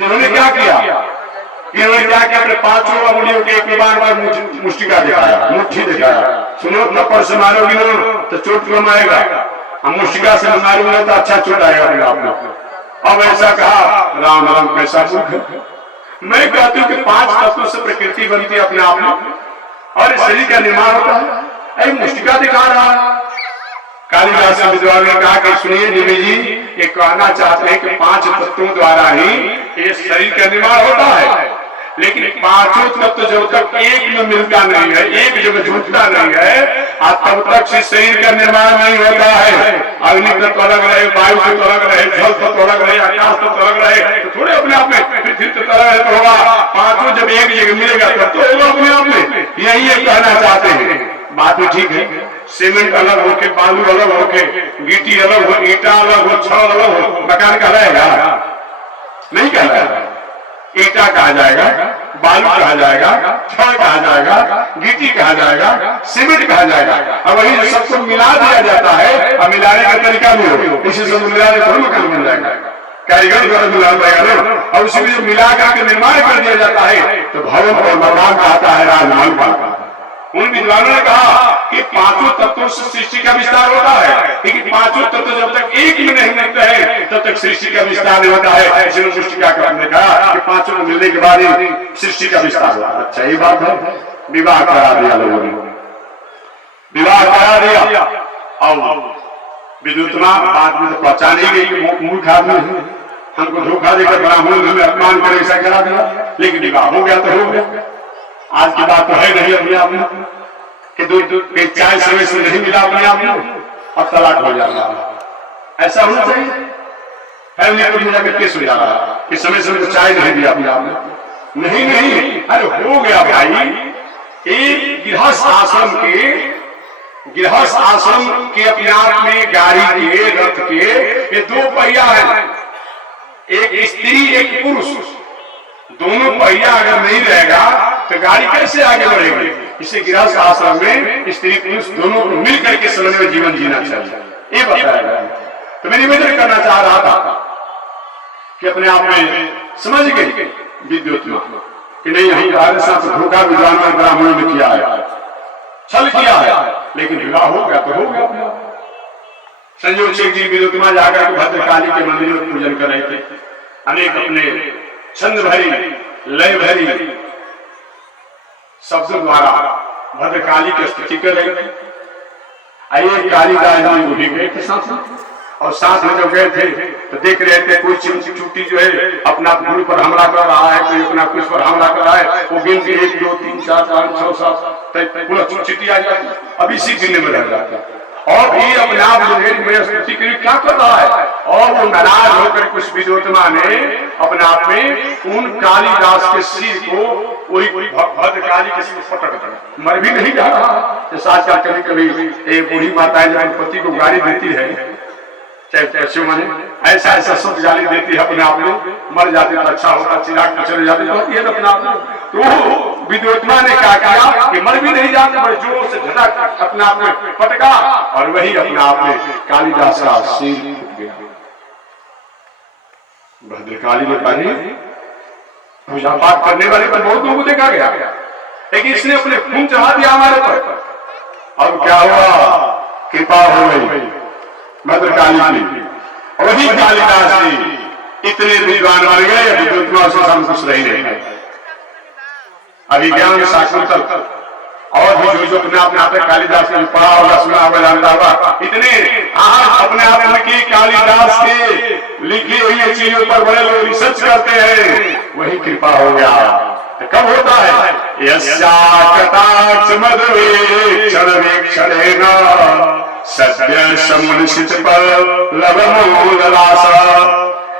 इन्होंने क्या किया? इन्होंने क्या किया? अपने 5 अंगुलियों के एक बार मुष्टिका दिखाया, मुट्ठी दिखाया। सुनो, थप्पड़ से मारोगी ना तो चोट कम आएगा, हम मुष्टिका से मारूंगा तो अच्छा चोट आएगा अपने आप में। अब ऐसा कहा, राम राम कैसा मूर्ख। मैं कहती हूँ कि 5 तत्वों से प्रकृति बनती है अपने आप में और शरीर का निर्माण होता है। मुष्टिका दिखा रहा है। कालिदास विद्वान ने कहा कि सुनिए निमि जी, ये कहना चाहते हैं कि 5 तत्वों द्वारा ही ये शरीर का निर्माण होता है, लेकिन 5 तत्व जब तक एक में मिलता नहीं है, एक जगह जुटता नहीं है, तब तक से शरीर का निर्माण नहीं होता है। अग्नि तत्व अलग रहे, वायु तत्व अलग रहे, जल तत्व अलग रहे, आकाश तत्व अलग रहे, तो थोड़े अपने आप में पृथ्वी तत्व अलग होगा। 5 जब एक जगह मिलेगा तब तो होगा अपने आप में। यही ये कहना चाहते हैं। बात भी ठीक है। सीमेंट अलग होके, बालू अलग होके, गिट्टी अलग हो, ईटा अलग हो, छड़ अलग हो, मकान कहलाएगा? नहीं कहलाएगा। ईटा कहा जाएगा, बालू कहा जाएगा, छड़ कहा जाएगा, गिट्टी कहा जाएगा, सीमेंट कहा जाएगा। अब वही जो सबको मिला दिया जाता है, अब मिलाने का तरीका भी हो, इसी सब मिला दे तो मकान बन जाएगा। कारीगर द्वारा मिलाना पड़ेगा ना। और उसी में मिला करके निर्माण कर दिया जाता है तो भवन और मकान कहता है राजमहल का। उन विद्वानों ने कहा कि 5 तत्वों से सृष्टि का विस्तार होता है, लेकिन 5 तत्व जब तक एक में नहीं मिलते हैं तब तक सृष्टि का विस्तार नहीं होता है। इसलिए मुष्टिका ने कहा कि 5 को मिलने के बाद ही सृष्टि का विस्तार होता है। अच्छा ये बात है। विवाह करा दिया लोगों ने, विवाह करा दिया। और विद्युतमा बाद में तो पहचान ही गई कि मूर्ख आदमी है, हमको धोखा देकर ब्राह्मण हमें अपमान कर ऐसा करा दिया। लेकिन विवाह हो गया तो हो गया। आज की बात तो है नहीं अपने आप में कि दूध चाय समय से नहीं मिला अपने आप में अब तलाक हो जा रहा है। ऐसा होना चाहिए। फैमिली को मिला करके केस हो जा रहा है कि समय समय चाय नहीं दिया अपने आप में। नहीं नहीं, अरे हो गया भाई। एक गृहस्थ आश्रम के अपने आप में गाड़ी के, रथ के ये 2 पहिया है, एक स्त्री एक पुरुष। दोनों पहिया अगर नहीं रहेगा तो गाड़ी कैसे आगे बढ़ेगी? इसे गृहस्थ आश्रम में स्त्री पुरुष दोनों को मिलकर के समन्वय जीवन जीना चाहिए, ये बताया गया। तो मैं निवेदन करना चाह रहा था कि अपने आप में समझ गए विद्युत में कि नहीं, यही हमारे साथ धोखा विद्वान और ब्राह्मणों ने किया है, छल किया है, लेकिन विवाह हो गया तो हो गया। संजोग शेख जी विद्युत में जाकर भद्रकाली के मंदिर में पूजन कर रहे थे। अनेक अपने छंद भरी, लय भरी शब्दों द्वारा भद्रकाली की स्तुति कर रहे थे। आइए कालिदास जी वो भी गए थे साथ में, और साथ में जब गए थे तो देख रहे थे कोई चुट्टी जो है अपना गुरु पर हमला कर रहा है, कोई अपना कुछ पर हमला कर रहा है। वो गिन के 1 2 3 4 5 6 7 पूरा चिट्ठी आ जाती है। अब इसी गिनने में लग जाता है और ये अपने आप जो है मेरा स्तुति के लिए क्या कर रहा है। और वो नाराज होकर कुछ विद्वत्मा ने अपने आप में उन कालिदास के सिर को वही भद्रकाली के सिर पटक दिया। मर भी नहीं जा रहा। साथ साथ कभी कभी एक बूढ़ी माताएं जब पति को गाली देती है, चाहे पशु माने ऐसा ऐसा सब गाली देती है, अपने आप में मर जाते तो अच्छा होता, चिराग में चले जाते तो अपने आप में। तो विद्वत्मा ने क्या किया कि मर भी नहीं जाते, बड़े जोर से झटक अपने आप में पटका और वही अपने आप में कालिदास का सिर फूट गया। भद्रकाली में पहले पूजा पाठ करने वाले पर बहुत लोगों को देखा गया, लेकिन इसने अपने खून चढ़ा दिया हमारे पर। और क्या हुआ? कृपा हो गई भद्रकाली की। और वही कालिदास जी इतने विद्वान बन गए, विद्वत्मा से हम कुछ नहीं। अभिज्ञान शाकुंतल और भी जो अपने आप में कालिदास ने पढ़ा होगा, सुना होगा, जानता होगा, इतने आज अपने आप में की कालिदास के लिखी हुई चीजों पर बड़े लोग रिसर्च करते हैं। वही कृपा हो गया। तो कब होता है? यस्याकटाक्ष मधुवीक्षण वीक्षणेन सत्य समुनिशित पर लवमूललासा।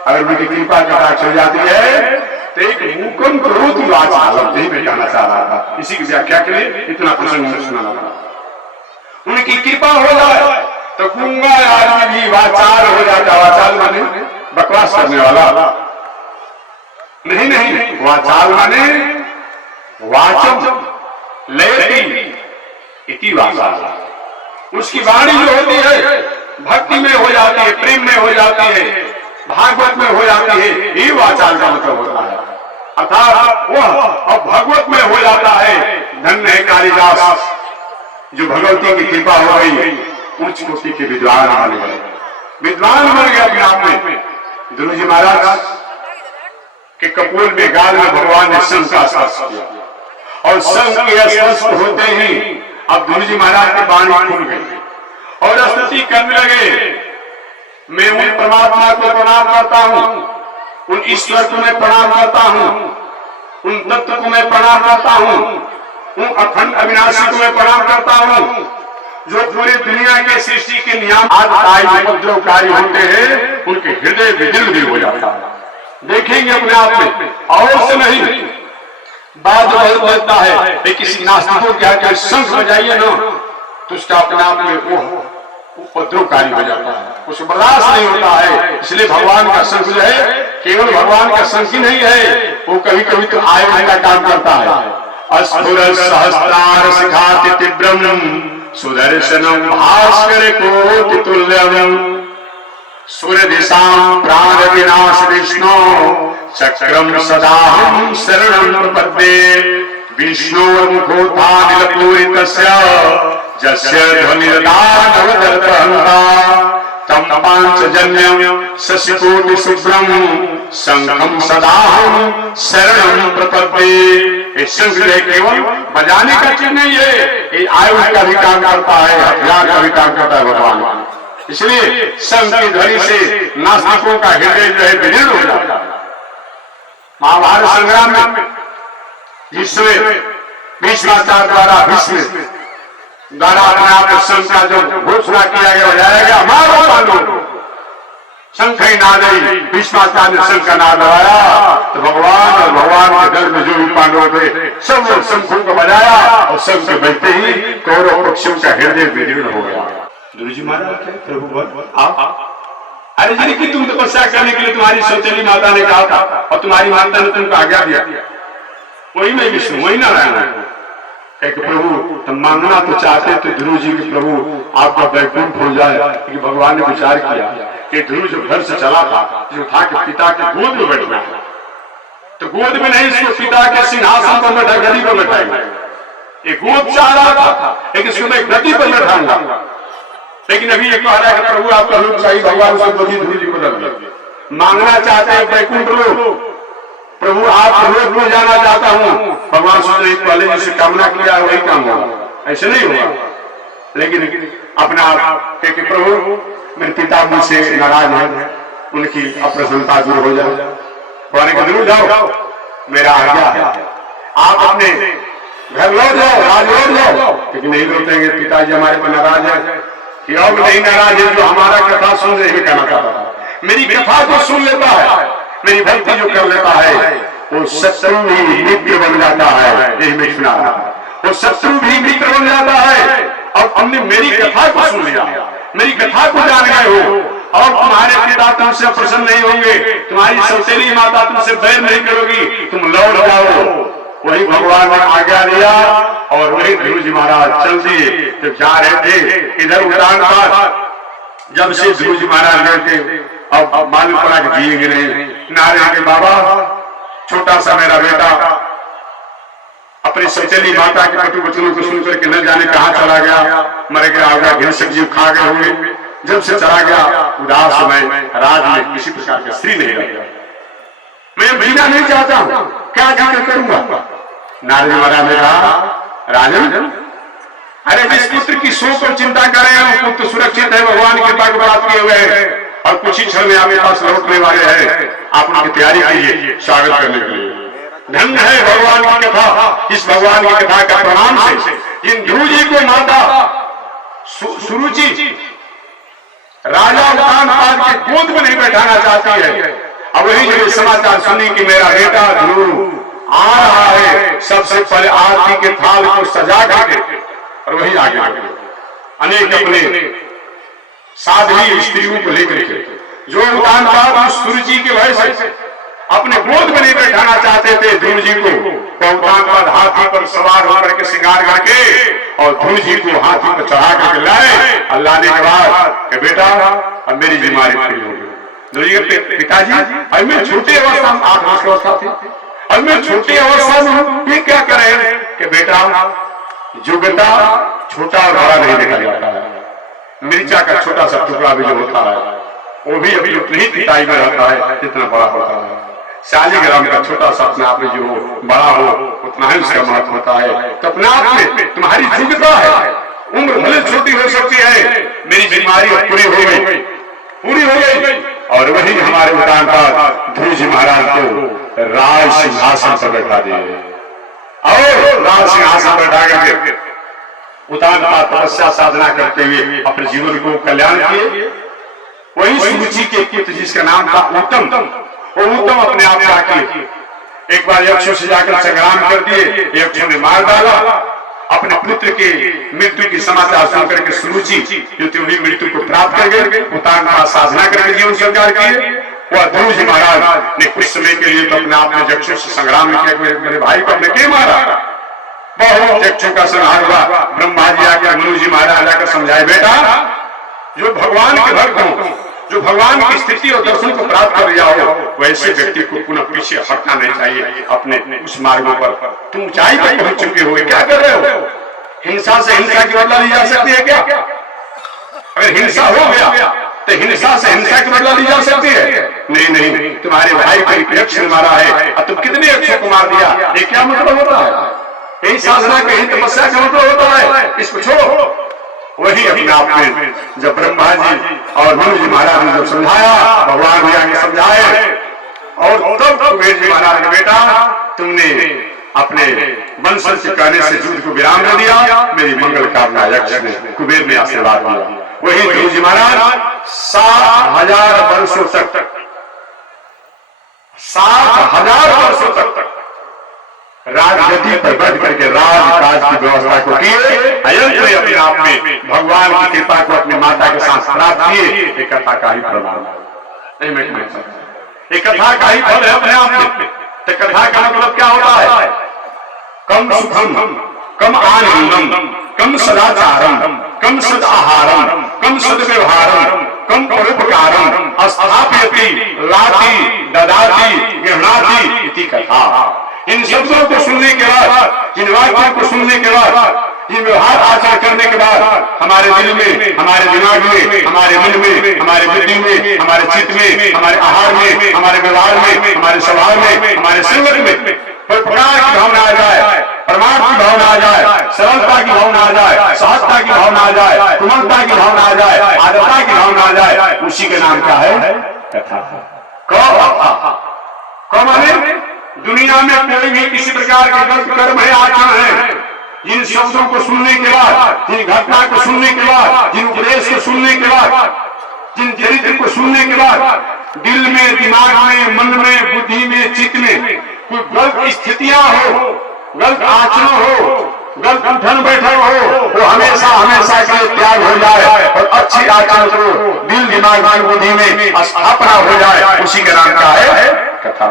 अगर उनकी कृपा कटाक्ष हो जाती है तो एक मुकुंद क्रोध वाचालम, यही मैं कहना चाह रहा था। इसी की व्याख्या के लिए इतना प्रसंग में सुनाना था। उनकी कृपा हो जाए तो गूंगा आदमी भी वाचाल हो जाता। वाचाल माने बकवास करने वाला नहीं नहीं, वाचाल माने वाचम लेती इति वाचा। उसकी वाणी जो होती है भक्ति में हो जाती है, प्रेम में हो जाती है, भागवत में हो जाती है, ये वाचाल का मतलब होता है। अर्थात वह अब भगवत में हो जाता है। धन्य है कालिदास जो भगवती की कृपा हो गई, उच्च कोटि के विद्वान बन गए, विद्वान बन गए अपने आप में। ध्रुव जी महाराज के कपूर में गाल में भगवान ने शंख का स्पर्श किया और शंख के स्पर्श होते ही अब ध्रुव जी महाराज की वाणी खुल गई और स्तुति करने लगे। मैं उन परमात्मा को प्रणाम करता हूँ, उन ईश्वर को मैं प्रणाम करता हूँ, उन तत्व को मैं प्रणाम करता हूँ, उन अखंड अविनाशी को मैं प्रणाम करता हूँ जो पूरी दुनिया के सृष्टि के नियम आदि उपद्रवकारी होते हैं, उनके हृदय विदीर्ण भी हो जाता है। देखेंगे अपने आप में, और से नहीं बात बहुत लगता है। किसी नास्तिक को क्या क्या शंख बजाइए ना तो उसका अपने आप में वो उपद्रवकारी हो जाता है, उसे बर्दाश्त नहीं होता है। इसलिए भगवान का शंख जो है केवल भगवान का शंख ही नहीं है, वो कभी कभी तो आयुध का काम करता है। अस्फुर सहस्त्रार शिखाति तीव्रम सुदर्शनम भास्कर कोटि तुल्यम सूर्य दिशां प्राण विनाश विष्णु चक्रम सदाहं शरणं प्रपद्ये विष्णोर्मुखोत्थानिलपूरितस्य जस्य ध्वनिर्दानवदर्पहन्ता तं पांचजन्यं शशिकोटि शुभ्रं शंखं सदाहं शरणं प्रपद्ये। ये शंख केवल बजाने का चीज नहीं है, ये आयुध का भी काम करता है, हथियार का भी काम करता है भगवान। इसलिए शंख की ध्वनि से नास्तिकों का हृदय जो है विदीर्ण हो जाता है। महाभारत संग्राम में जिसमें भीष्माचार्य द्वारा भीष्म द्वारा अपने आप शंख का जो घोषणा किया गया, बजाया गया, हमारा पांडव शंख ही नादई, भीष्माचार्य ने शंख का नाद लगाया तो भगवान और भगवान के दल में जो भी पांडव थे सब लोग शंखों को बजाया और शंख के बजते ही कौरव पक्षियों का हृदय विदीर्ण हो गया। ध्रुव जी महाराज प्रभु आप अरे जी कि तुम तपस्या करने के लिए तुम्हारी सौतेली माता ने कहा था और तुम्हारी माता ने तुमको आज्ञा दिया, वही मैं विष्णु वही नारायण है। प्रभु तुम मांगना तो चाहते तो ध्रुव जी के प्रभु आपका वैकुंठ हो जाए, क्योंकि भगवान ने विचार किया कि ध्रुव जब घर से चला था जो था कि पिता के गोद में बैठना है, तो गोद में नहीं इसको पिता के सिंहासन पर बैठा गदी पर बैठाएंगे। एक गोद चाह रहा था लेकिन इसको मैं गदी पर बैठाऊंगा, लेकिन अभी ये कह रहा है कि प्रभु आपका रूप चाहिए, भगवान से बड़ी ध्रुव जी को लग मांगना चाहते हैं वैकुंठ लोग, प्रभु आप लोक में जाना चाहता हूँ। भगवान सोच पहले जिसे कामना किया वही काम होगा, ऐसे नहीं होगा। लेकिन अपना आप कहते प्रभु मेरे पिता मुझसे नाराज है, उनकी अप्रसन्नता दूर हो जाए, कहने के दूर जाओ, मेरा आज्ञा है, आप अपने घर लौट जाओ, राज लौट जाओ। लेकिन नहीं लौटेंगे, पिताजी हमारे पर नाराज है, कि और नहीं नाराज है जो हमारा कथा सुन रहे हैं, कहना चाहता था मेरी कथा को सुन लेता है, मेरी भक्ति जो कर लेता है वो शत्रु भी मित्र बन जाता है। यही मैं सुना रहा, वो शत्रु भी मित्र बन जाता है। और हमने मेरी कथा को सुन लिया, मेरी कथा को जान गए हो, और तुम्हारे पिता तुमसे प्रसन्न नहीं होंगे, तुम्हारी सौतेली माता तुमसे बैर नहीं करोगी, तुम लौट जाओ। वही भगवान ने आज्ञा दिया और वही ध्रुव जी महाराज चल दिए। जब जा रहे थे इधर उड़ान पर, जब से ध्रुव जी महाराज गए थे, अब मालूम पड़ा कि जिएंगे नहीं। नारे के बाबा छोटा सा मेरा बेटा अपनी सौतेली माता के कटु वचनों को सुनकर के न जाने कहाँ चला गया, मर गया होगा, हिंसक जीव खा गए होंगे। जब से चला गया उदास में राज में किसी प्रकार का स्त्री नहीं रह गया, मैं जीना नहीं चाहता हूँ, क्या जाकर करूंगा। नारद महाराज ने कहा राजन, अरे जिस पुत्र की शोक और चिंता कर रहे हैं वो पुत्र सुरक्षित है, भगवान की कृपा की बात किए हुए हैं और कुछ ही क्षण में आपके पास लौटने वाले हैं। आप उनकी तैयारी कीजिए स्वागत करने के लिए। धन्य है भगवान की कथा, इस भगवान की कथा का प्रणाम से जिन ध्रुव जी को माता सुरुचि राजा उतान के गोद में नहीं बैठाना चाहती है, अब वही जब समाचार सुनी कि मेरा बेटा ध्रुव आ रहा है, सबसे पहले आरती के थाल को सजा करके और वही आगे अनेक अपने साध्वी स्त्रियों को लेकर के जो उतान पाद उस सूर्य जी के वजह से अपने गोद में नहीं बैठाना चाहते थे ध्रुव जी को, तो उतान पाद हाथी पर सवार होकर के श्रृंगार करके और ध्रुव जी को हाथी पर चढ़ा करके लाए। अल्लाह ने के बाद कि बेटा अब मेरी बीमारी पूरी हो गई। ध्रुव जी के पिताजी अब मैं छोटी अवस्था में 8 वर्ष की अवस्था थी, अब मैं छोटी अवस्था में हूं, ये क्या करें कि बेटा योग्यता छोटा और बड़ा नहीं देखा जाता है। मिर्चा का छोटा सा टुकड़ा भी जो होता है वो भी अभी उतनी ही पिटाई में रहता है जितना बड़ा होता है। शालिग्राम का छोटा सा अपने आप में जो बड़ा हो उतना ही उसका महत्व होता है। तो अपने आप में तुम्हारी योग्यता है, उम्र भले छोटी हो सकती है, मेरी बीमारी पूरी हो गई, पूरी हो गई। और वही हमारे उतान पाद ध्रुव जी महाराज को राज सिंहासन पर बैठा दिए और राज सिंहासन पर बैठा करके उतान पाद तपस्या साधना करते हुए अपने जीवन को कल्याण किए। वही सुरुचि के पुत्र जिसका नाम था उत्तम, वो उत्तम अपने आप जाके एक बार यक्षों से जाकर संग्राम कर दिए, यक्षों ने मार डाला। अपने पुत्र के मृत्यु की समाचार सुनकर के सुरुचि जो थी वही मृत्यु को प्राप्त कर गए। उतान पाद साधना करके जीवन स्वीकार किए। वह ध्रुव जी महाराज ने कुछ समय के लिए तो अपने आप में यक्षों से संग्राम किया, मेरे भाई को अपने क्यों मारा। बहुत यक्षों का संहार हुआ। ब्रह्मा जी आकर मनु जी महाराज आकर समझाए, बेटा जो भगवान के भक्त हो, जो भगवान की स्थिति और दर्शन को प्राप्त कर लिया हो, वैसे व्यक्ति को पुनः पीछे हटना नहीं चाहिए अपने उस मार्गों पर। तुम ऊंचाई पर पहुंच चुके हो, क्या कर रहे हो। हिंसा से हिंसा की बदला ली जा सकती है क्या? अगर हिंसा हो गया तो हिंसा से हिंसा की बदला ली जा सकती है? नहीं नहीं, तुम्हारे भाई को एक यक्ष ने मारा है और तुम कितने यक्षों को मार दिया, ये क्या मतलब होता है? यही साधना का, यही तपस्या का मतलब होता है। इसको छोड़ो। वही अपने आप में जब ब्रह्मा जी और मनु जी महाराज ने जब समझाया, भगवान जी आगे समझाए और तब कुबेर जी महाराज ने, बेटा तुमने अपने वंश के कहने से युद्ध को विराम दे दिया, मेरी मंगल कामना यक्ष ने कुबेर ने आशीर्वाद दिया। वही ध्रुव जी महाराज 7,000 वर्षों तक 7,000 वर्षों तक राजगद्दी पर बैठ करके राजकाज की व्यवस्था को किए। अयंत्र अपने आप में भगवान की कृपा को अपनी माता के साथ प्राप्त किए। एक कथा का ही प्रमाण नहीं, एक कथा का ही फल है अपने आप में। तो कथा का मतलब क्या होता है? कम सुखम, कम आनंदम, कम सदाचारम, कम सद आहारम, कम सद व्यवहारम, कम परोपकारम, स्थापयति लाति ददाति गृह्णाति इति कथा। इन शब्दों को सुनने के बाद, इन वाक्यों को सुनने के बाद, ये व्यवहार आचरण करने के बाद हमारे दिल में, हमारे दिमाग में, हमारे मन में, हमारे बुद्धि में, हमारे चित्त में, हमारे आहार में, हमारे व्यवहार में, हमारे स्वभाव में, हमारे संगत में प्रकार की भावना आ जाए, परमार्थ की भावना आ जाए, सरलता की भावना आ जाए, सहजता की भावना आ जाए, कोमलता की भावना आ जाए, आदरता की भावना आ जाए, उसी के नाम क्या है? कथा। कौन माने? दुनिया में कोई भी किसी प्रकार के गलत कर्म है, आचरण है, जिन शब्दों को सुनने के बाद, जिन घटना को सुनने के बाद, जिन उपदेश को सुनने के बाद, जिन चरित्र को सुनने के बाद दिल में, दिमाग में, मन में, बुद्धि में, चित्त में कोई गलत स्थितियां हो, गलत आचरण हो, गलत उठन बैठक हो, वो हमेशा हमेशा के लिए त्याग हो जाए और अच्छी आचरण को दिल, दिमाग, मन, बुद्धि में स्थापना हो जाए, उसी का नाम क्या है? कथा।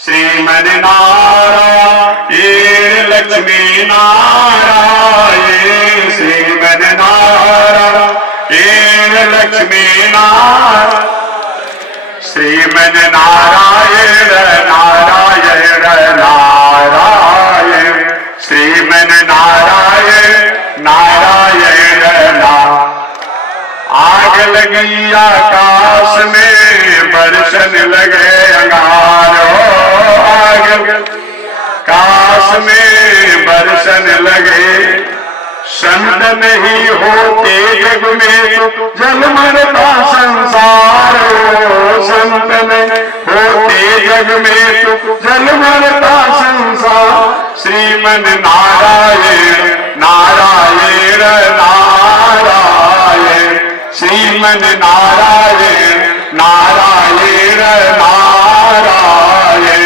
श्रीमन नारायण लक्ष्मी नारायण, श्रीमन नारायण लक्ष्मी नारायण, श्रीमन नारायण नारायण नारायण, श्रीमन नारायण नारायण नारायण। आग लगी आकाश में बरसन लगे अंगारों, काश में बरसन लगे, संत नहीं होते जग में तो जल मरता संसार, संत नहीं होते जग में तो जल मरता संसार। श्रीमन नारायण नारायण नारायण, श्रीमन नारायण नारायण नारायण,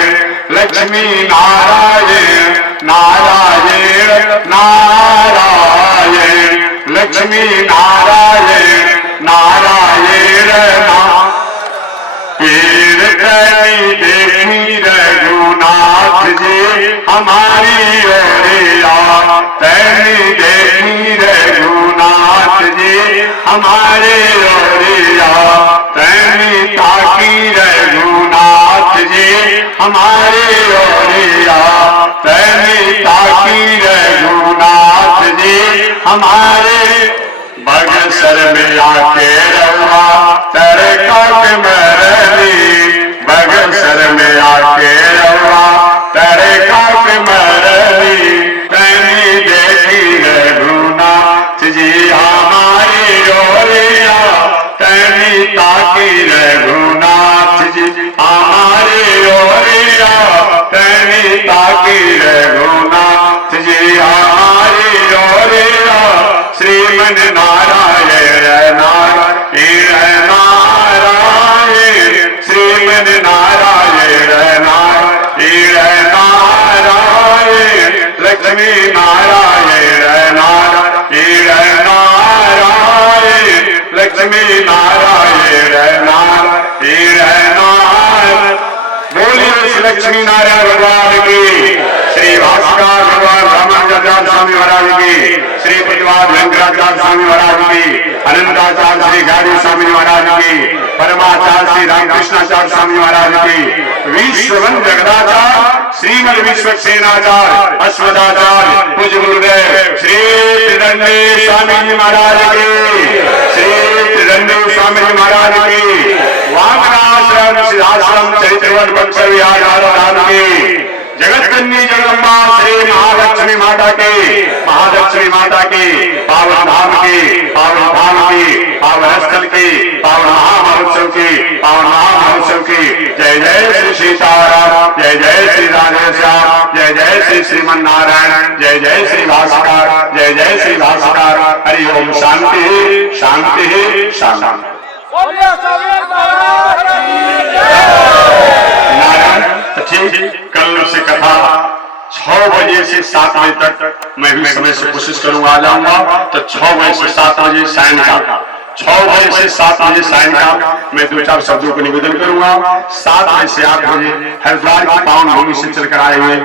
लक्ष्मी नारायण नारायण नारायण, लक्ष्मी नारायण नारायण नारायण। हमारे ओरिया तैनी ताकी रघुनाथ जी हमारे ओरिया तैनी ताकी रघुनाथ जी हमारे बगसर में आके रवा तेरे काट मरली बगसर में आके रवा तेरे काट मरली तैनी देखी रघुनाथ जी हमारी ओरिया तैनी ताकी रघुनाथ जी हमारी ओरिया तैनी ताकी रघुनाथ जी हमारी ओरिया श्रीमन नारायण नारायण नारायण श्रीमन नारायण नारायण नारायण लक्ष्मी नारायण नारायण नारायण लक्ष्मी नारायण नारायण नारायण बोलिए श्री लक्ष्मी नारायण भगवान की श्री भास्कर भगवान रामानुजाचार्य स्वामी महाराज की श्री प्रतिवाद वेंकटाचार्य स्वामी महाराज की अनंताचार्य श्री गाड़ी स्वामी महाराज की परमाचार्य श्री रामकृष्णाचार्य स्वामी महाराज की विश्ववंद जगदाचार्य श्रीमद विश्वक्सेनाचार्य अश्वदाचार्य पूज्य गुरुदेव श्री त्रिदंडी स्वामी जी महाराज की श्री त्रिदंडी स्वामी जी महाराज की वामनाश्रम सिद्धाश्रम चरित्रवन बक्सर विहार की जगत कन्या जगदम्बा श्री महालक्ष्मी माता की पावन धाम की पावन स्थल की पावन महामहोत्सव की जय जय श्री सीताराम जय जय श्री राधेश्याम जय जय श्री श्रीमन नारायण जय जय श्री भास्कर जय जय श्री भास्कर हरि ओम शांति शांति शांति नारायण। ठीक कल से कथा 6 बजे से 7 बजे तक मैं भी समय से कोशिश करूंगा आ जाऊंगा। तो 6 बजे से 7 बजे सायं का 6 बजे से 7 बजे सायं का मैं 2-4 शब्दों को निवेदन करूंगा। 7 बजे से 8 बजे हरिद्वार की पावन भूमि से चलकर आए हुए